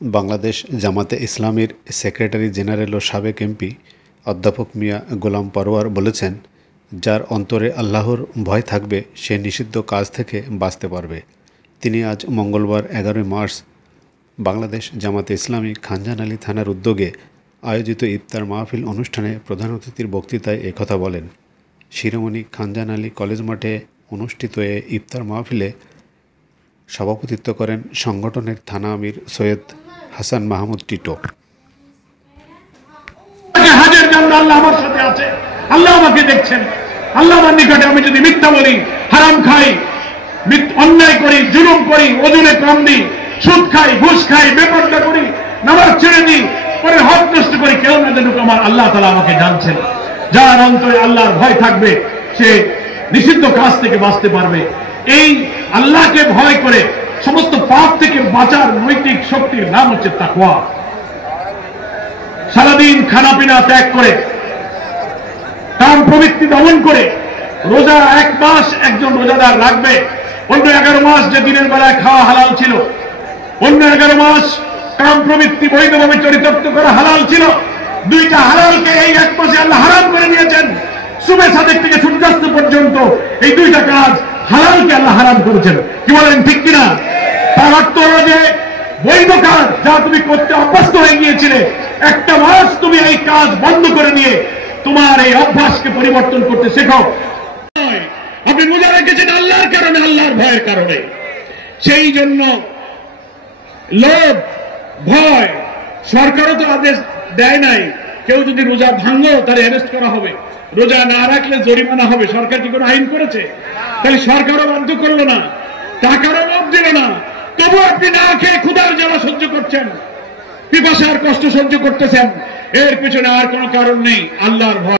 বাংলাদেশ জামাতে ইসলামীর secretary general ও সাবেক এমপি অধ্যাপক মিয়া গোলাম পরোয়ার বলেছেন, যার অন্তরে আল্লাহর ভয় থাকবে সে নিষিদ্ধ কাজ থেকে বাঁচতে পারবে। তিনি আজ মঙ্গলবার 11 মার্চ বাংলাদেশ জামাতে ইসলামী খানজান আলী থানার উদ্যোগে আয়োজিত ইফতার মাহফিল অনুষ্ঠানে প্রধান অতিথির বক্তৃতায় একথা বলেন। শিরোমণি খানজান আলী কলেজ মাঠে অনুষ্ঠিত এ ইফতার মাহফিলে সভাপতিত্ব করেন সংগঠনের থানা আমির সৈয়দ হাসান মাহমুদ টিটো। আল্লাহ আমার সাথে আছে, আল্লাহ আমাকে দেখছেন। আল্লাহ আমার নিকটে আমি যদি মিথ্যা বলি, হারাম খাই, অন্যায় করি, জুলুম করি, ওজনে কম দিই, সুদ খাই, ঘুষ খাই, বেপরদা করি, নামাজ ছেড়ে দিই, পরে হক নষ্ট করি, কেউ না জানুক আমার আল্লাহ তাআলা আমাকে জানছেন। যার অন্তরে আল্লাহর ভয় থাকবে সে নিষিদ্ধ কাজ থেকে বাঁচতে পারবে। এই আল্লাহকে ভয় করে সমস্ত পাপ থেকে বাঁচার নৈতিক শক্তির নাম হচ্ছে তাকওয়া। সারাদিন খানা পিনা ত্যাগ করে, কাম প্রবৃত্তি দমন করে রোজা 1 মাস একজন রোজাদার রাখবে। অন্য 11 মাস যে দিনের বেলায় খাওয়া হালাল ছিল, অন্য 11 মাস কাম প্রবৃত্তি বৈধভাবে চরিতার্থ করা হালাল ছিল। দুইটা হালালকে এই 1 মাসে আল্লাহ হারাম করে নিয়েছেন। সুবে সাদেক থেকে সূর্যাস্ত পর্যন্ত এই দুইটা কাজ হালালকে আল্লাহ হারাম করেছেন। কি বলেন, ঠিক কিনা? তার অর্থ হলো যে বৈধ কাজ যা তুমি করতে অভ্যস্ত হয়ে গিয়েছিলে, 1টা মাস তুমি এই কাজ বন্ধ করে নিয়ে তোমার এই অভ্যাসকে পরিবর্তন করতে শেখো। আপনি রোজা রেখেছেন আল্লাহর কারণে, আল্লাহর ভয়ের কারণে। সেই জন্য লোভ, ভয়, সরকারও তো আদেশ দেয় নাই কেউ যদি রোজা ভাঙো তাহলে অ্যারেস্ট করা হবে, রোজা না রাখলে জরিমানা হবে। সরকার কি কোনো আইন করেছে? তাহলে সরকারও বাধ্য করলো না, টাকারও লোভ দিল না, তবু আপনি না খেয়ে ক্ষুধার জ্বালা সহ্য করছেন, পিপাসার কষ্ট সহ্য করতেছেন। এর পিছনে আর কোনো কারণ নেই, আল্লাহর ভয়।